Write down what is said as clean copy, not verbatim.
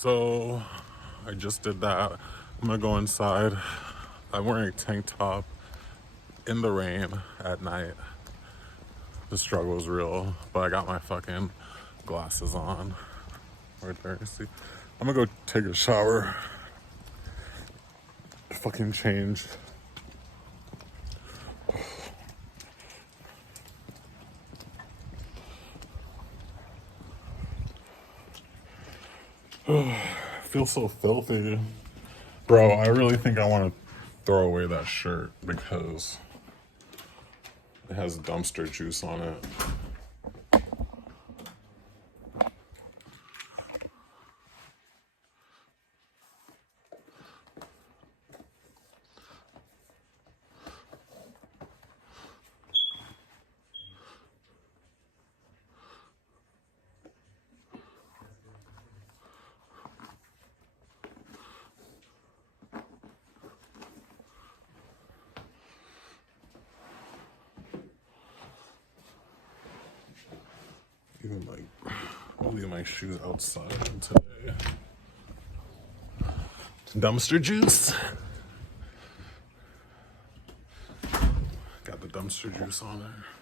So I just did that. I'm gonna go inside. I'm wearing a tank top in the rain at night. The struggle is real, but I got my fucking glasses on right there. See, I'm gonna go take a shower, fucking change. I feel so filthy. Bro, I really think I want to throw away that shirt because it has dumpster juice on it. Even like, I'll leave my shoes outside today. Dumpster juice. Got the dumpster juice on there.